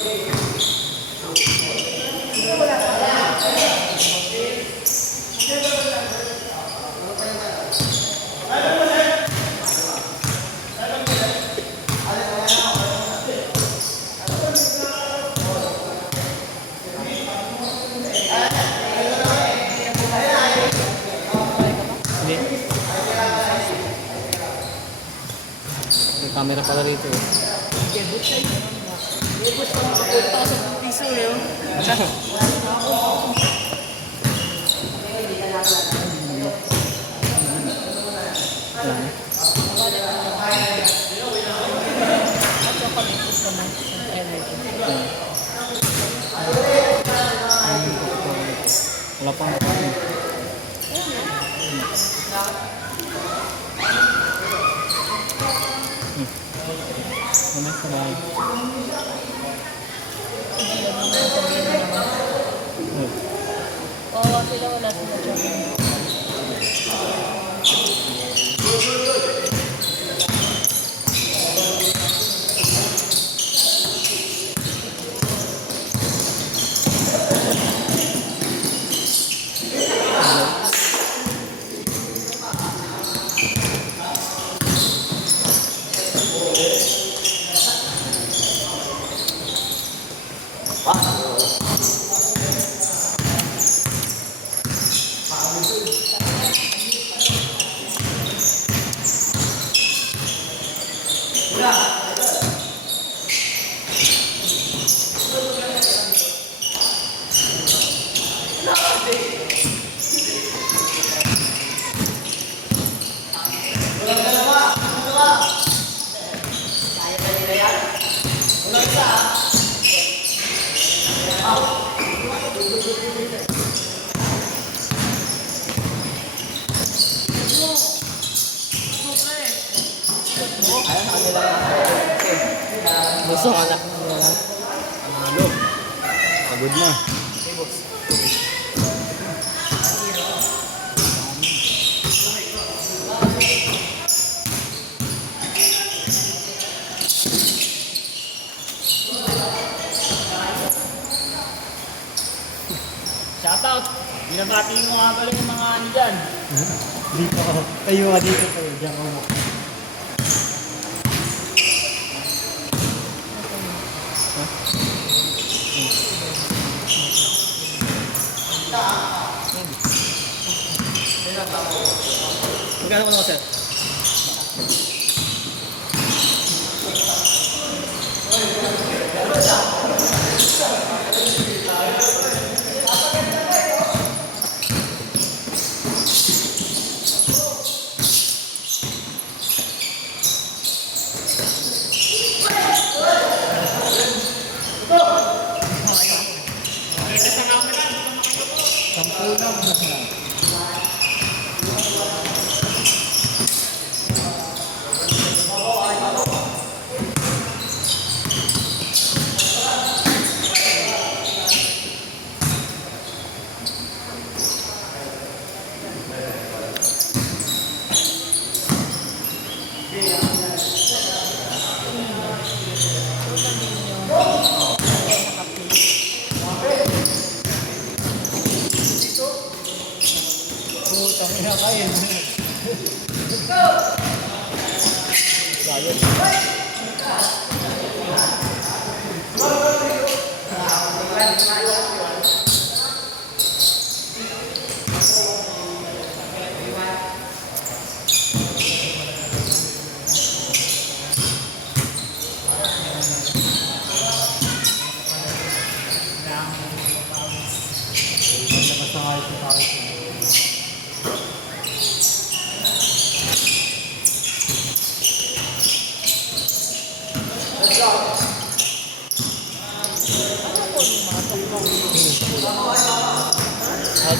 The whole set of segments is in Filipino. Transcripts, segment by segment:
May camera pala rito eh. Piso yun. Wala pang Ano sa bahay? Oo, sila wala sila dyan. Gusto ka na. Halo. Pagod na. Shoutout! Binabati mo nga pala yung mga ano dyan. Dito ako. Kayo nga dito kayo. Diyan ako. Magkano ko naman sir?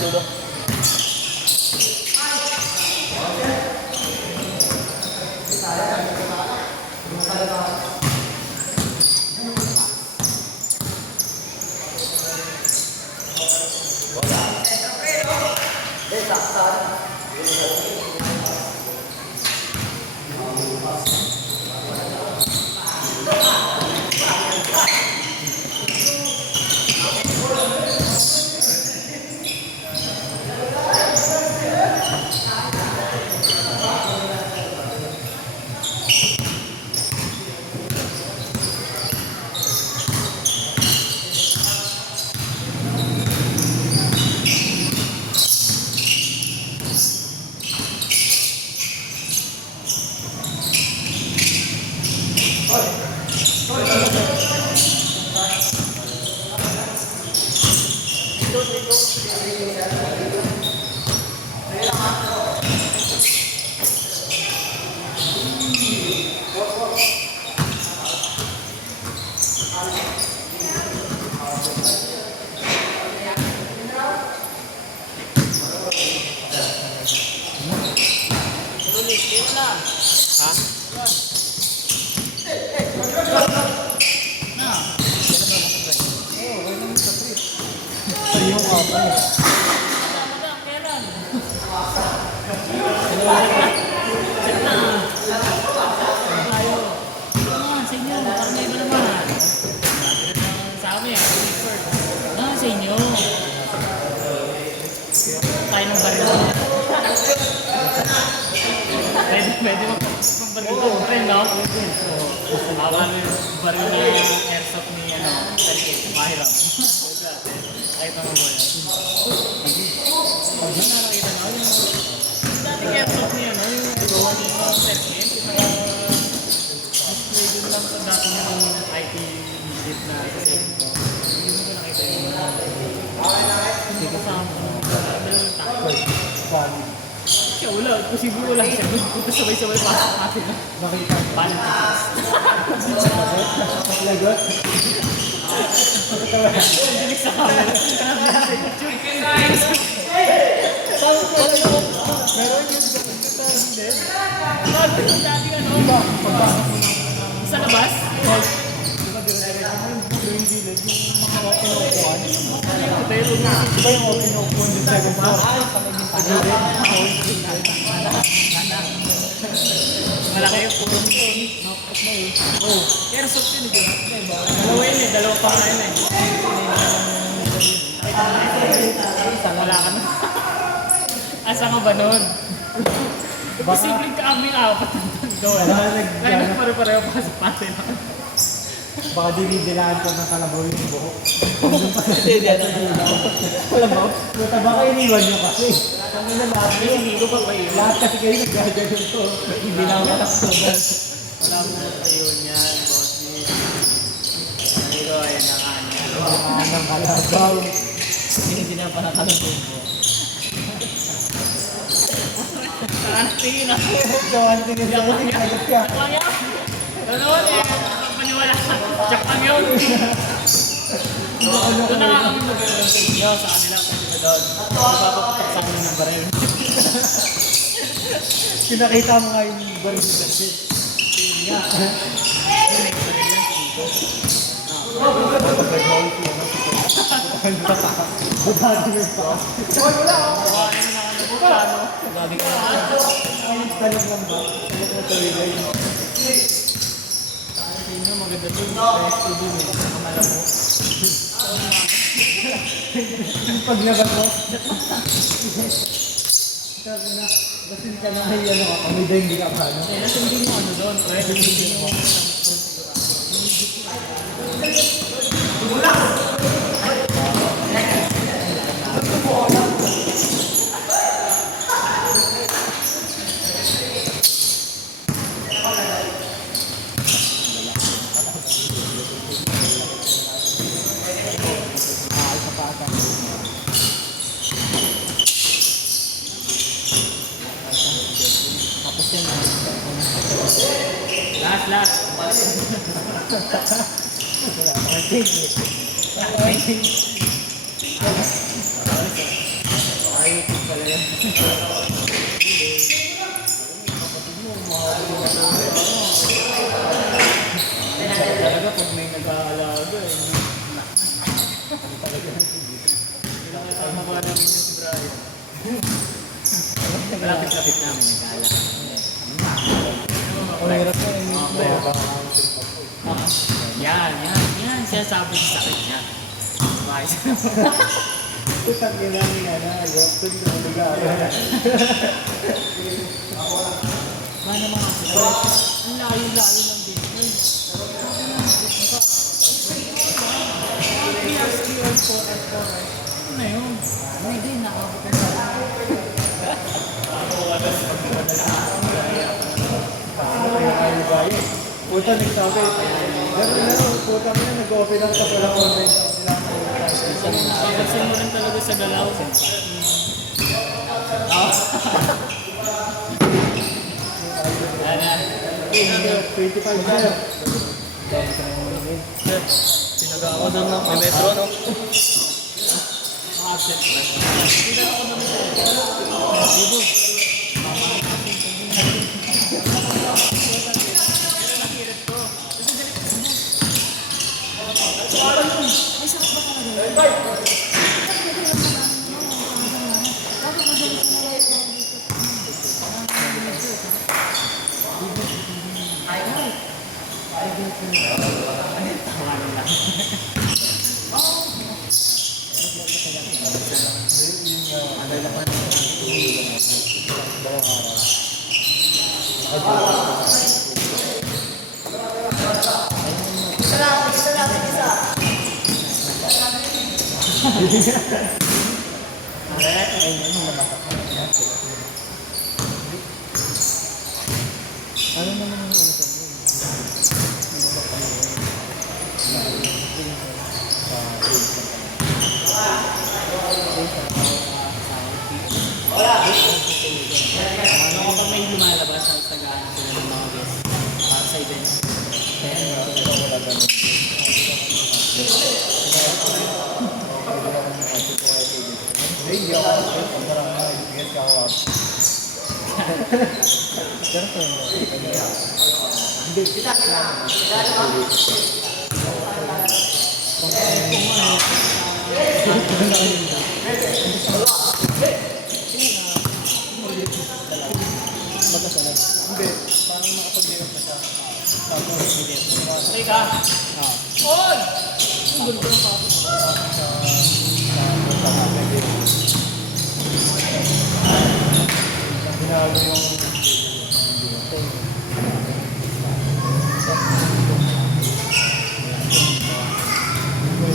Dulo. Tulis, kaya na. Ha? Na. Sa'yo ka pa. Madam, kailan? Tayo. Naman, sa inyo. Parang may iba naman. Sa amin, first. Sa inyo. Tayo ng baril. Pwede magpapagbaril ko rin, no? Awa mo yung baril na airsoft ni, Tarikit, Mahiram. Kahit naman mo yan. Pag yun nakakita na, yung dating airsoft niya, no? Yung mga segment, yung mga display dun lang sa dati niya ng IT unit na sa segment. Hindi mo ko nakita yung hindi kasama. Dalawang takbo. Siya wala, posible wala siya. Punta sabay-sabay pasok natin. Nakita mo. Paano tikas? Lagot. Dinig sa camera. Meron yung sa hindi. Bakit yung dating sa labas? Diba dire-diretso mo yung gilid, yung mga pinupuan. Hotel na. Diba yung pinupuan yung second floor? Malaki yung puro mo. Oh, airsoft yun, di ba? Dalawa yun eh, dalawa pa nga yun eh. Wala ka na. Asa ka ba nun? Posibleng ka aming apat ng doon. Kaya nagpare-pareho pa sa patin. Baka dinidilaan ko ng kalabaw yung buhok. Hindi, hindi. Kalabaw? Puta, baka iniwan nyo kasi. Kami na lahat. Kasi hindi ko pa ba yun? Lahat kasi kayo nagagayon ko. Hindi na ako nakasunan. Wala mo na pa yun yan, boss. Pero ayun na nga niya. Ng kalabaw. Hindi na pa nakalungkot po. Saan tingin ako? Gawan din yung sagot yung kagat ka. Kaya? Ano eh? Paniwala ka. Check lang yun. Doon na nga kami mag-alala sa inyo sa kanila kasi na doon. Mapapapatak sa akin ng baril. Pinakita mo nga yung baril kasi. Yun nga. Budado mo yung pa. Gabi ka na. Ay, talag lang ba? Talag na tawilay. Sa inyo maganda to. Best to do eh. Malam mo. Yung paglabas mo. Sabi na, basin ka na ay ano ka, kami din hindi ka pa, no? Eh, nasundin mo ano doon. Pwede nasundin mo. Last. Talaga pag may nag-aalaga eh. Kailangan pa namin yung si Brian. Malapit-lapit namin nag-aalaga. Ang hirap na yun. Yan. Siya sabi sa akin niya. Bakit? Putang ina niya na, ayaw. Tuloy na mag-aaral. Bana mga sila. Ang layo-layo lang din. Ano na yun? Hindi, nakakapit na. Puta, nagsabi. Gano'n na, puta mo na, nag-open up sa pala online. Kasi mo rin talaga sa galaw. Eh, 25 na. Pinag Ako doon ng metro, no? Absent lang. Hindi na ako naman siya. Ano naman yung ano sa inyo? Ano kapag may lumalabas ang tagaan sila ng mga guests para sa event. Hindi ako ang marang na ibigay ka ako. Pero ito magkasunod. Hindi, parang makapag-iwan na siya. Tapos, Teka! Oy! Ang gundo pa. Binalo yung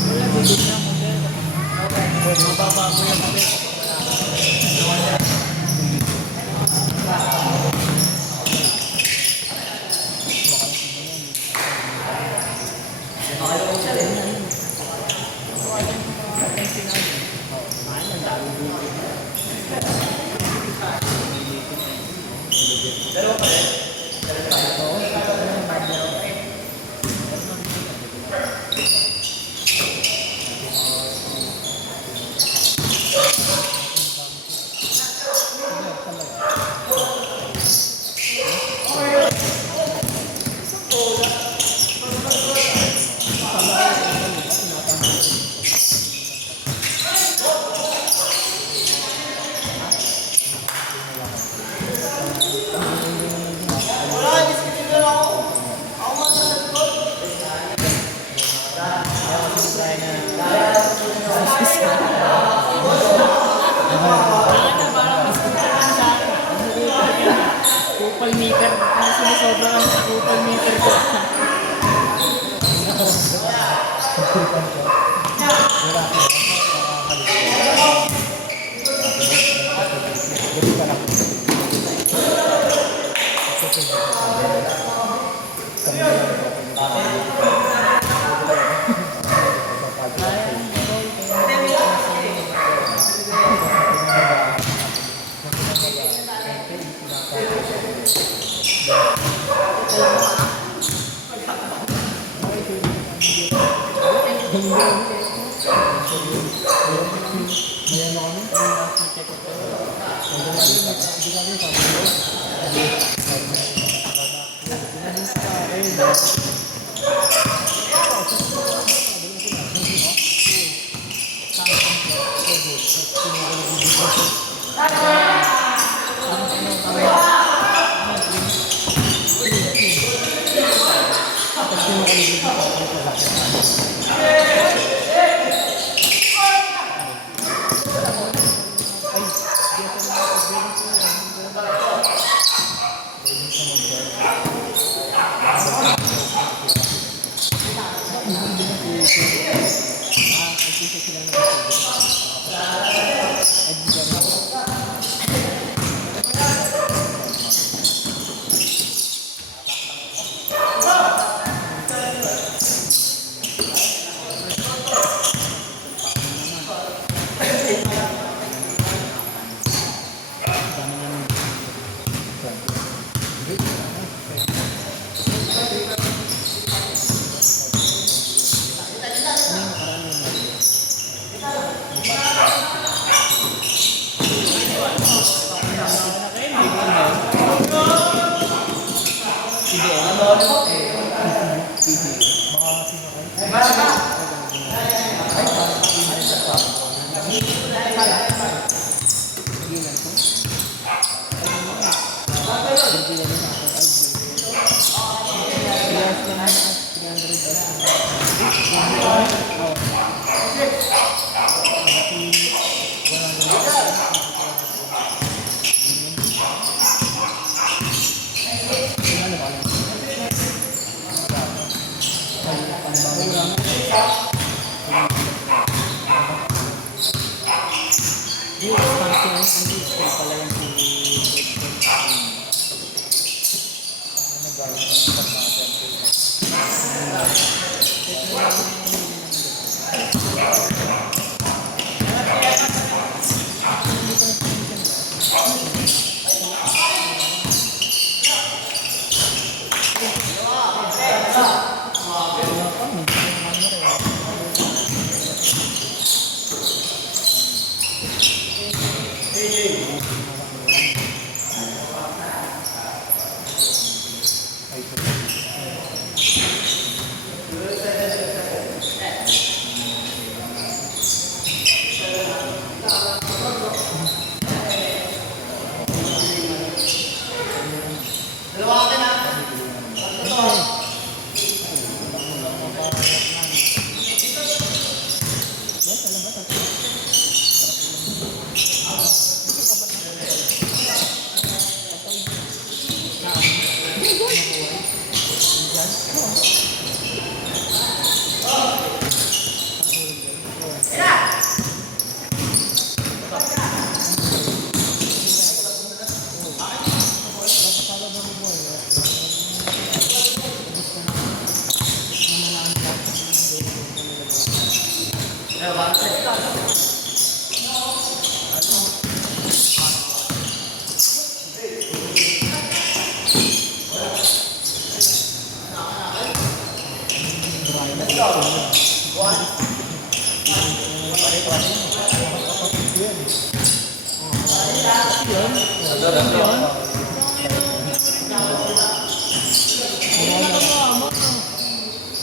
Wala, dudog na mo din. Mababago yung kapit. Kupal meter. Ang sinasobra kami sa kupal meter ko.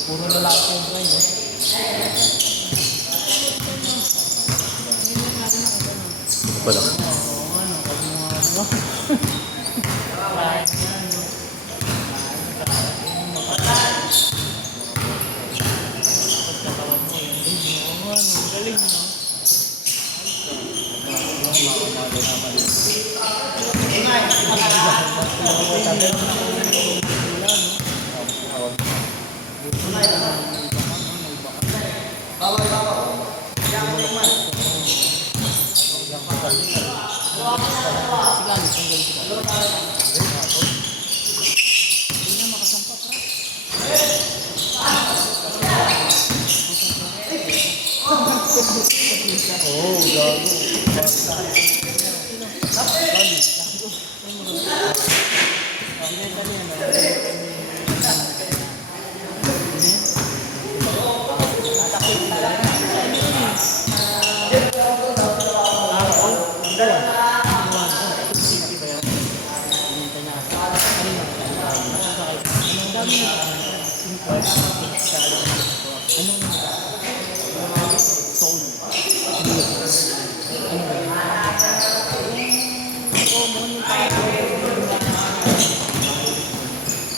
Puro lalaki yung brain eh. Wala.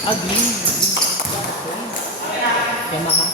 Agli. Kaya maka.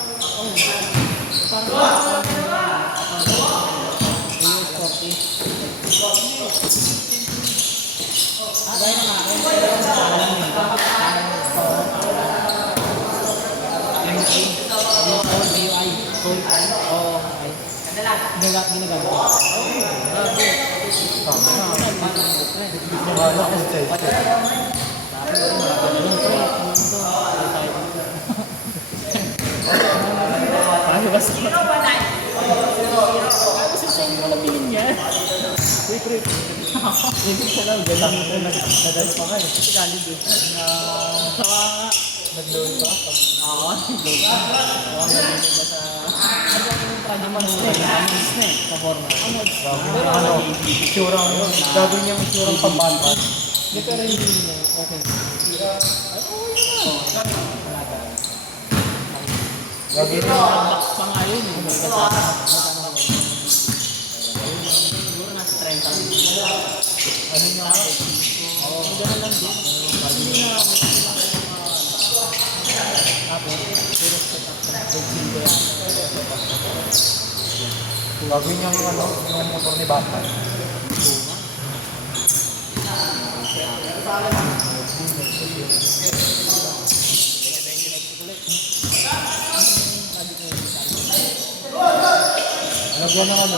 Hindi ko lang, gano'n mo na nadalas pa nga eh. Galig eh. Sawa nga. Nag-load pa? Oo, nag-load pa. Oo, nag-load pa sa... Ano yung snake? Sa forma. Ano? Itsura mo. Gagawin niyang itsurang pambantas. Hindi, pero hindi na. Okay. Gagawin mo. Box pa nga yun eh. Siguro nasa 30 lang. Ano nga ako? Oo, gano'n lang din. Hindi na ako. Tapos, puro set up na. Pag-silbo yan. Gagawin niya yung ano, yung motor ni Batman. Nagawa na kami.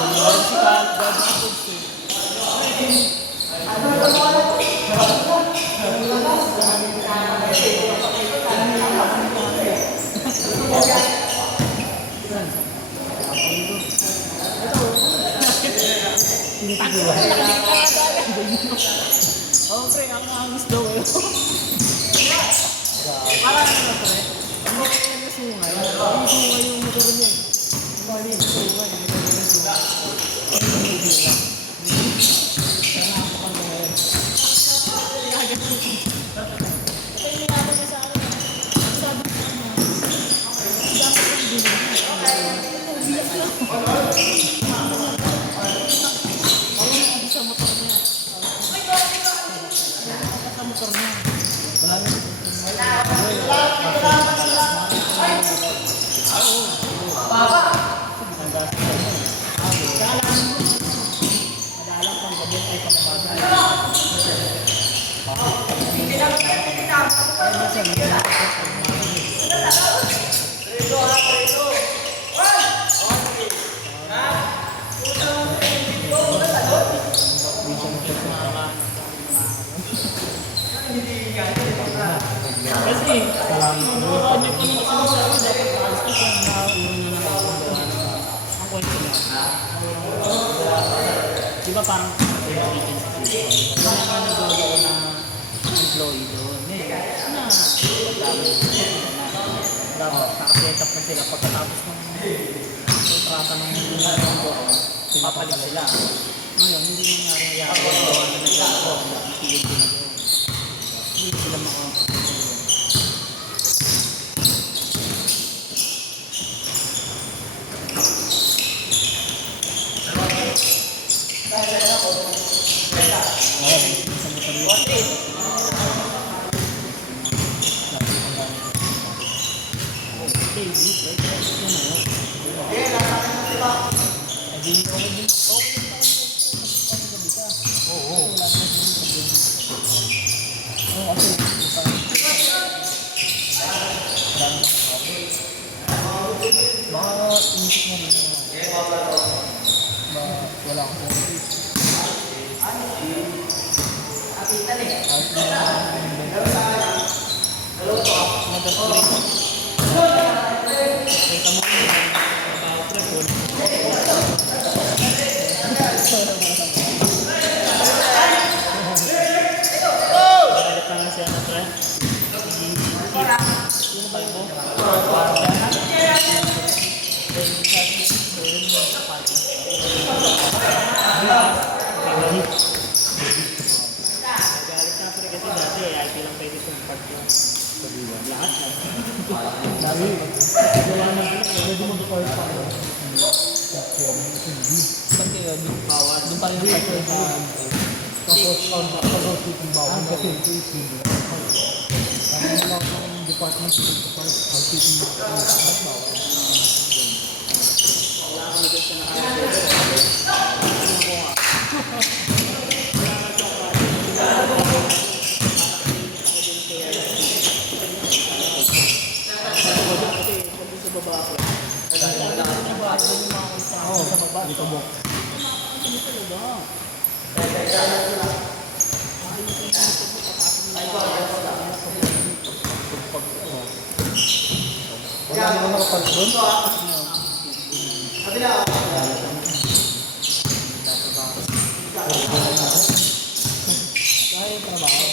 Oo, pre, ang angis daw eh. Parang ano, pre? Hindi ko yung nasungay. Yung sungay yung motor niya eh. Mali, sungay. Hindi ko yung sungay. Kaya nga ako kang ngayon. Kaya nga ako na sa akin. Sabi ko na. Ang dami kong bilhin. Biyak lang. Sa motor niya. Sa motor niya. Wala na. Kasi, mga project ko naman sinasabi, dapat paalis na siya na una na nagawa na ang kwento niya. Di ba parang pinag-itin sa kanya? Kaya nga nagagawa na employee doon. Dapat nakaset up na sila pagkatapos ng kontrata ng mundo, papalit sila. Ngayon, hindi nangyari na yari yung gawa na nagagawa na itigil din doon. Hindi sila makakapagpapalito. Baka inisip mo rin. Wala akong service. Galit na pre kasi dati IT lang pwede sa part yun. Lahat lang. Pwede mo deploy pa ako. Kasi yung power, doon pa rin yung factor sa Tapos, housekeeping bawal kasi ito is hindi. Ang mga ng department of housekeeping bawal. Wala kami gusto na tingnan ko nga. Sa baba ako. Dito mo. Ano talaga? Wala naman nakapag doon. Kaya yung trabaho.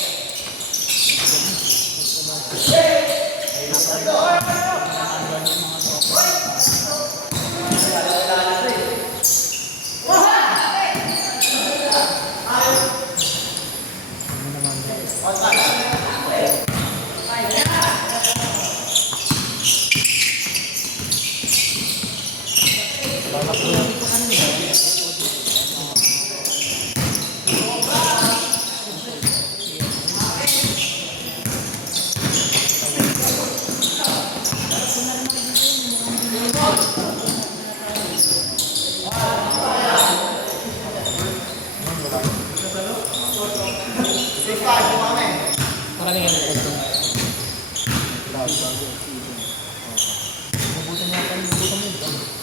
Marami nga nagpunto. Mabutan niya pa yung mabutan mo.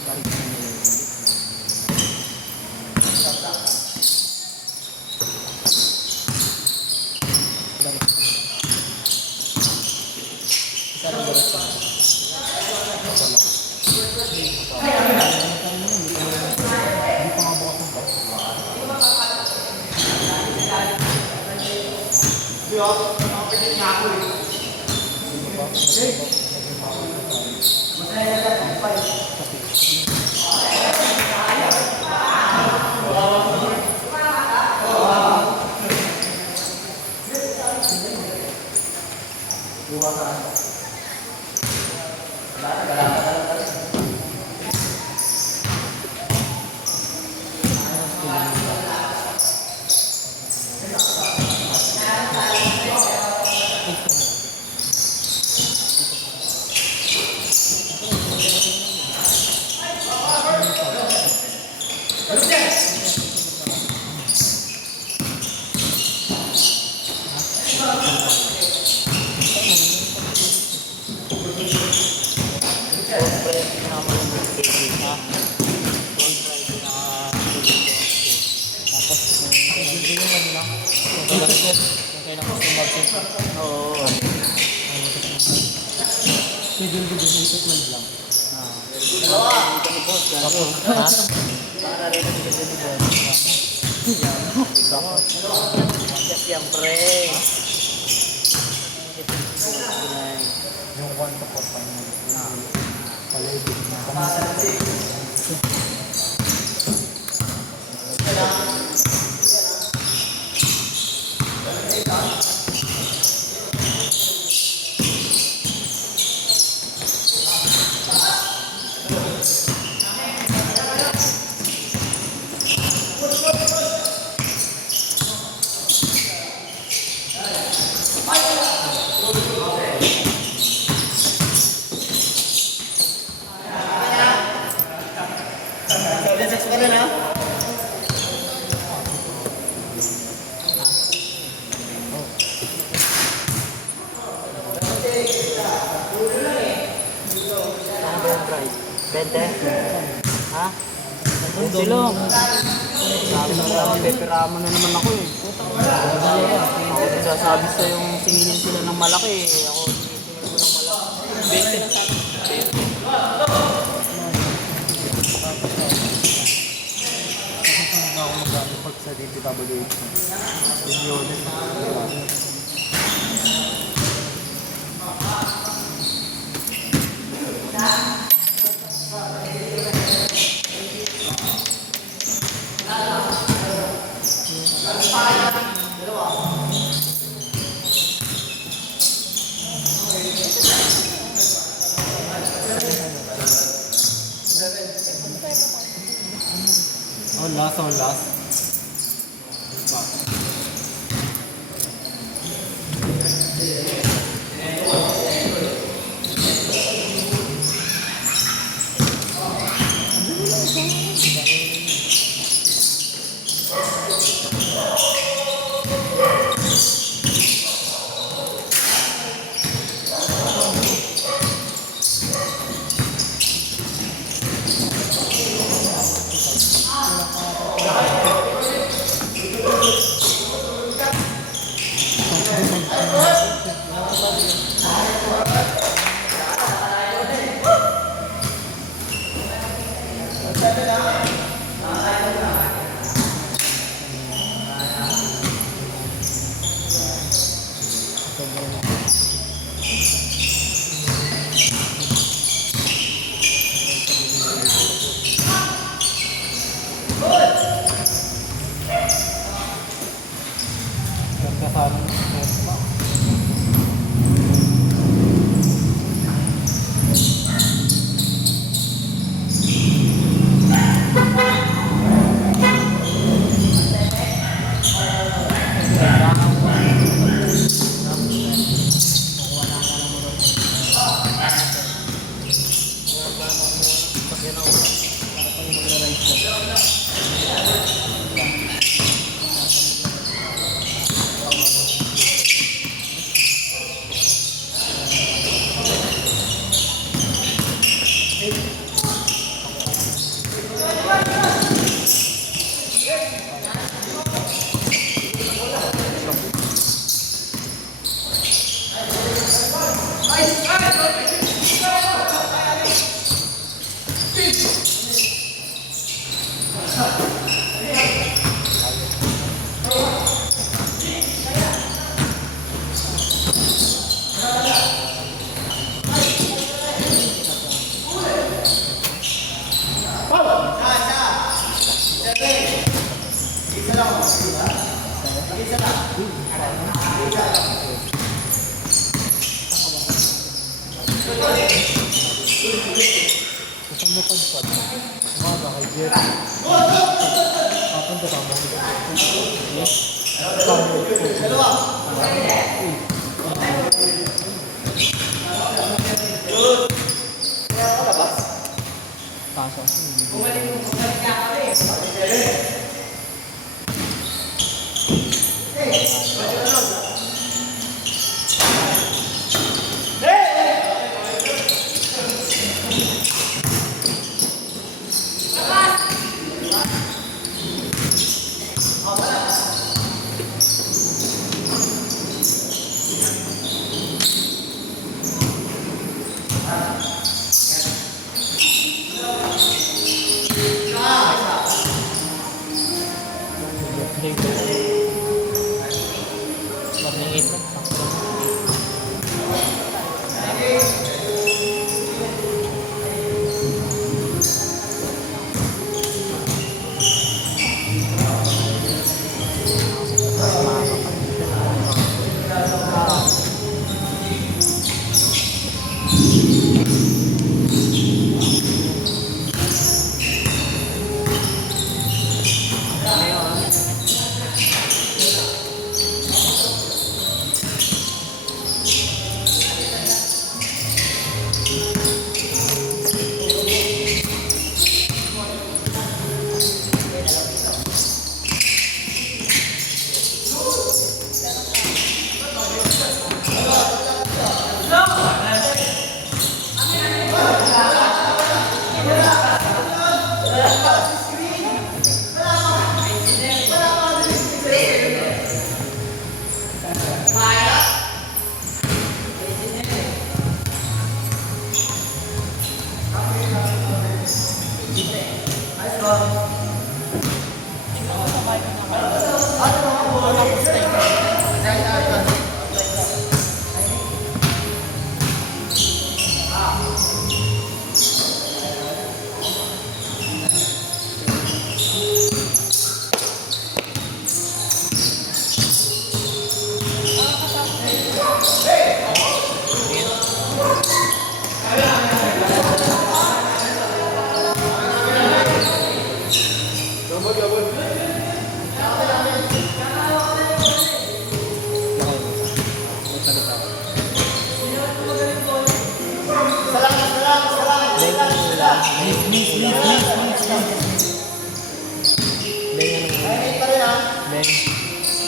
Siyempre. Yung 1 to 4 pa niya. Palibig na. Bente? Ha? Nandun silong. Sabi mo naman, pepera mo na naman ako eh. Ako nagsasabi sa yung singilin sila ng malaki eh. Ako singilin ko ng malaki. 20 na sa akin. Ako mag-ano pag sa DPWH. Yun. Oh, last. Isang napadpad. Umaga kay Jerry. Papunta ka mo.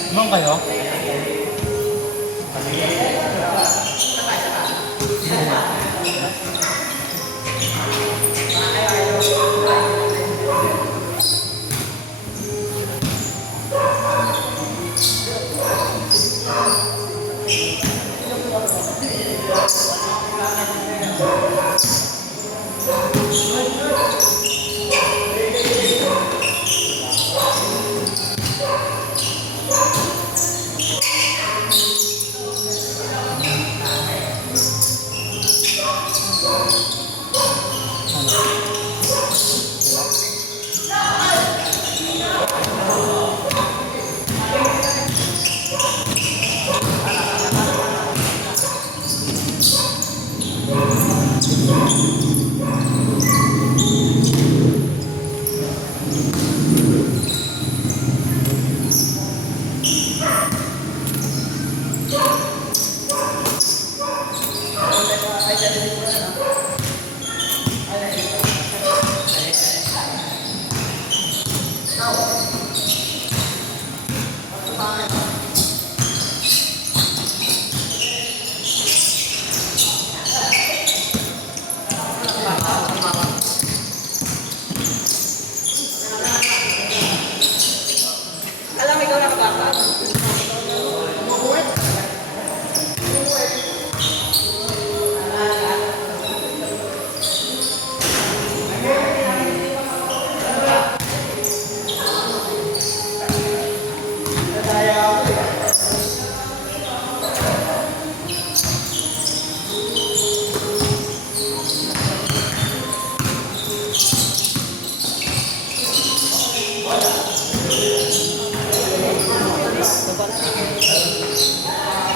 Ibang kayo?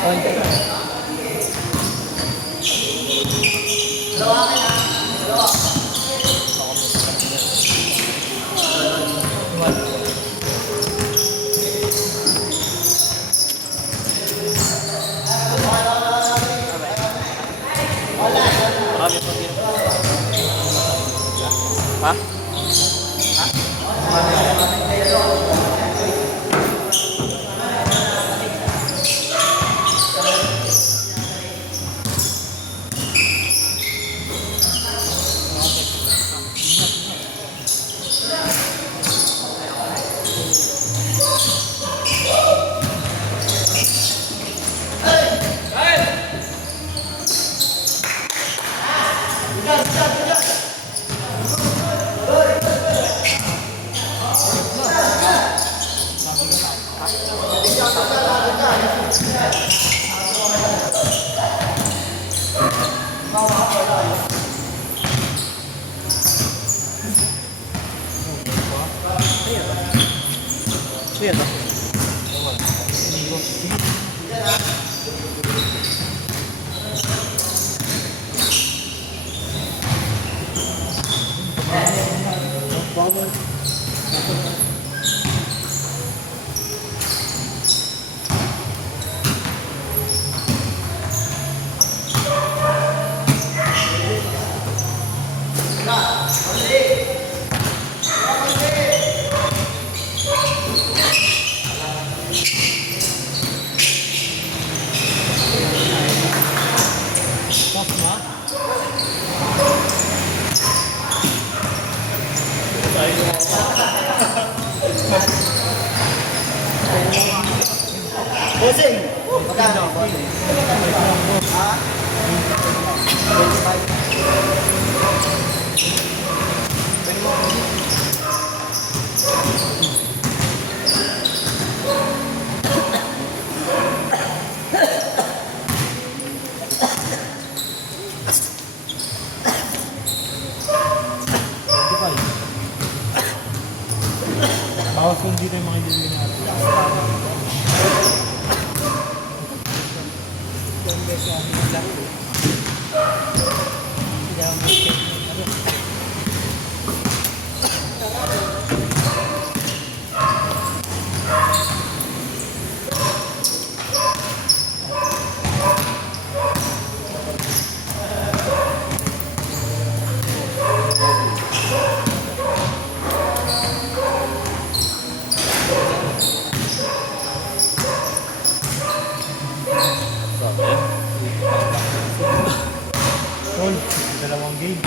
Marami pa din. Ha? Ayan o. Bossing! Magkano? Ha? 25. Bawas kung dito yung mga hindi natin. Tol, dalawang game.